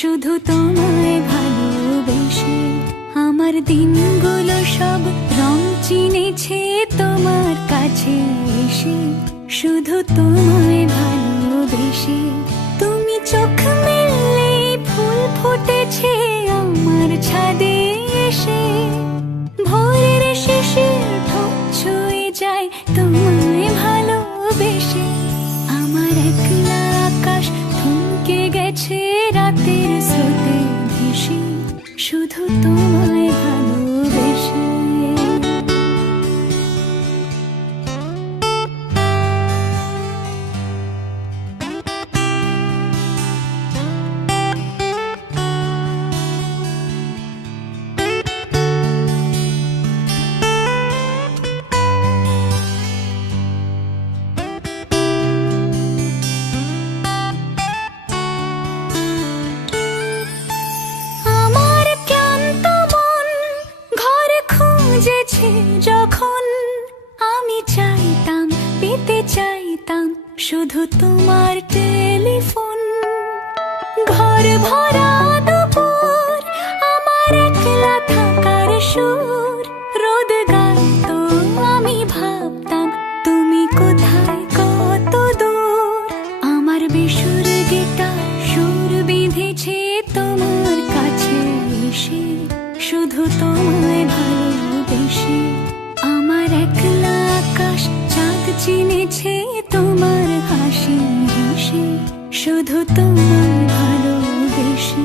শুধু তোমায় ভালোবেসে। আমার দিনগুলো সব রং চিনেছে তোমার কাছে এসে, শুধু তোমায় ভালোবেসে। তুমি চোখ মেললে ফুল ফুটেছে আমার ছাদে এসে, ভোরের শিশির ঠোঁট ছুঁয়ে যায় তোমায় ভালোবেসে। আমার একলা আকাশ থমকে গেছে রাতের স্রোতে ভেসে, শুধু তোমায় ভালোবেসে। যখন আমি চাইতাম, পেতে চাইতাম শুধু তোমার টেলিফোন। ঘর ভরা দুপুর, আমার একলা থাকার সুর, রোদ গাইতো আমি ভাবতাম তুমি কোথায় কত দূর। আমার বেসুর গিটার সুর বিঁধেছে তোমার কাছে এসে, শুধু তোমায় ভালোবেসে। আমার একলা আকাশ চাঁদ চিনেছে তোমার হাসি হেসে, শুধু তোমায় ভালোবেসে।